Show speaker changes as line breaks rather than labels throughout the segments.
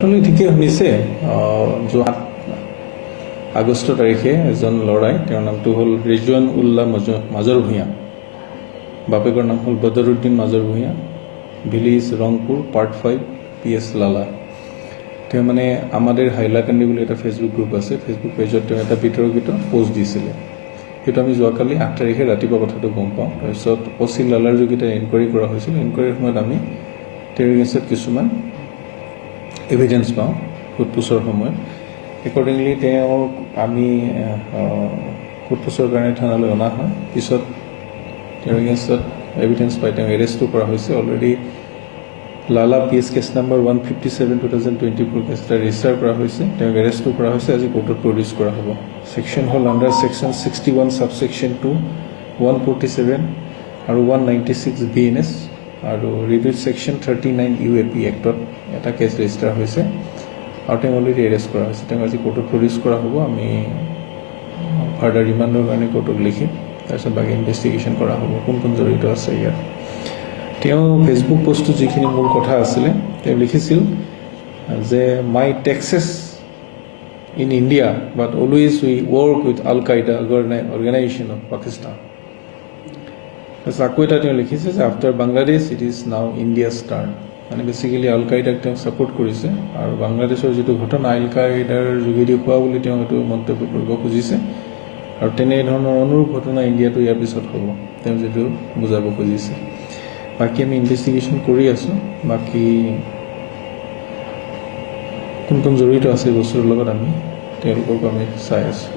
আপুনি ঠিকে শুনিছে যোৱা আগষ্ট তাৰিখে এজন ল'ৰাই, তেওঁৰ নামটো হ'ল ৰিজৱান উল্লাহ মজ- মাজৰ ভূঞা বাপেকৰ নাম হ'ল Badruddin Majar Bhuyan village Rangpur, part five, P S Lala. তেওঁ মানে আমাদের হাইলাকান্দি বুলি এটা ফেচবুক গ্ৰুপ আছে। ফেচবুক পেজত তেওঁ এটা বিতৰ্কিত পষ্ট দিছিলে। সেইটো আমি যোৱাকালি আঠ তাৰিখে ৰাতিপুৱা কথাটো গম পাওঁ। তাৰপিছত অচি লালাৰ যোগেদি এনকুৱাৰী কৰা হৈছিল। এনকুৱাৰীৰ সময়ত আমি তেওঁৰ এগেইনষ্টত কিছুমান এভিডেঞ্চ পাওঁ সোধ পোছৰ সময়ত। একৰ্ডিংলি তেওঁক আমি সোধ পোছৰ কাৰণে থানালৈ অনা হয়। পিছত তেওঁৰ এগেইনষ্টত এভিডেঞ্চ পাই তেওঁ এৰেষ্টো কৰা হৈছে। Already Lala P S case number one fifty seven two thousand twenty four case এটা ৰেজিষ্টাৰ কৰা হৈছে। তেওঁক এৰেষ্টো কৰা হৈছে। আজি কোৰ্টত প্ৰডিউচ কৰা হ'ব। ছেকশ্যন হ'ল under section sixty one sub section two one forty seven আৰু one ninety six B N S আৰু reviewed section thirty nine U A P এক্টত এটা কেছ ৰেজিষ্টাৰ হৈছে। আৰু তেওঁ অলৰেডি এৰেষ্ট কৰা হৈছে। তেওঁক আজি কোৰ্টত প্ৰডিউচ কৰা হ'ব। আমি ফাৰ্ডাৰ ৰিমাণ্ডৰ কাৰণে কোৰ্টক লিখিম। তাৰপিছত বাকী ইনভেষ্টিগেশ্যন কৰা হ'ব। কোন কোন জড়িত আছে ইয়াত? তেওঁ ফেচবুক পষ্টত যিখিনি মূল কথা আছিলে, তেওঁ লিখিছিল যে my taxes in India but always we work with Al Qaeda organization of Pakistan আকৌ এটা তেওঁ লিখিছে যে after Bangladesh it is now India's turn মানে বেচিকেলি আল কাইডাক তেওঁ ছাপোৰ্ট কৰিছে আৰু বাংলাদেশৰ যিটো ঘটনা আল কাইডাৰ যোগেদি হোৱা বুলি তেওঁ এইটো মন্তব্য কৰিব খুজিছে। আৰু তেনেধৰণৰ অনুৰূপ ঘটনা ইণ্ডিয়াতো ইয়াৰ পিছত হ'ব তেওঁ যিটো বুজাব খুজিছে। বাকী আমি ইনভেষ্টিগেশ্যন কৰি আছোঁ। বাকী কোন কোন জড়িত আছে বস্তুৰ লগত আমি তেওঁলোকক আমি চাই আছোঁ।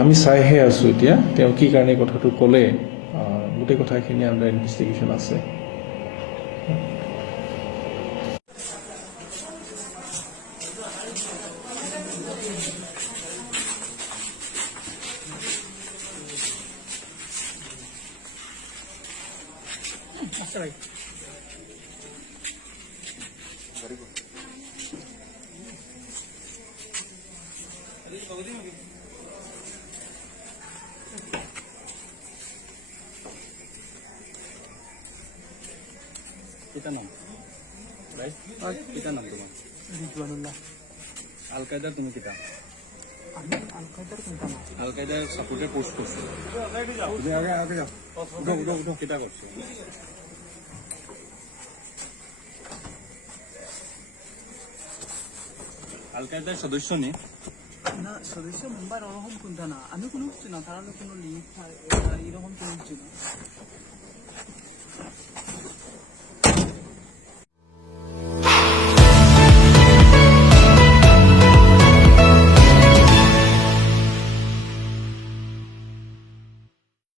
আমি চাইহে আছোঁ এতিয়া। তেওঁ কি কাৰণে কথাটো ক'লে গোটেই কথাখিনি আমাৰ ইনভেষ্টিগেশ্যন আছে।
কিতা নাম? রাইট নাম তোমার?
রিজওয়ানুল্লাহ।
আল কায়দার তুমি কিতা?
আমি
আল কায়দার সাপোর্টে পোস্ট করছ। তুমি আগে আগে যাও। উঠো উঠো উঠো কিতা করছ? আল কায়দার সদস্য নি?
না সদস্য মেম্বার ওরকম কোনটা না? আমি কোনো কিছু না তার কোনো লিঙ্ক এরকম কোনো কিছু না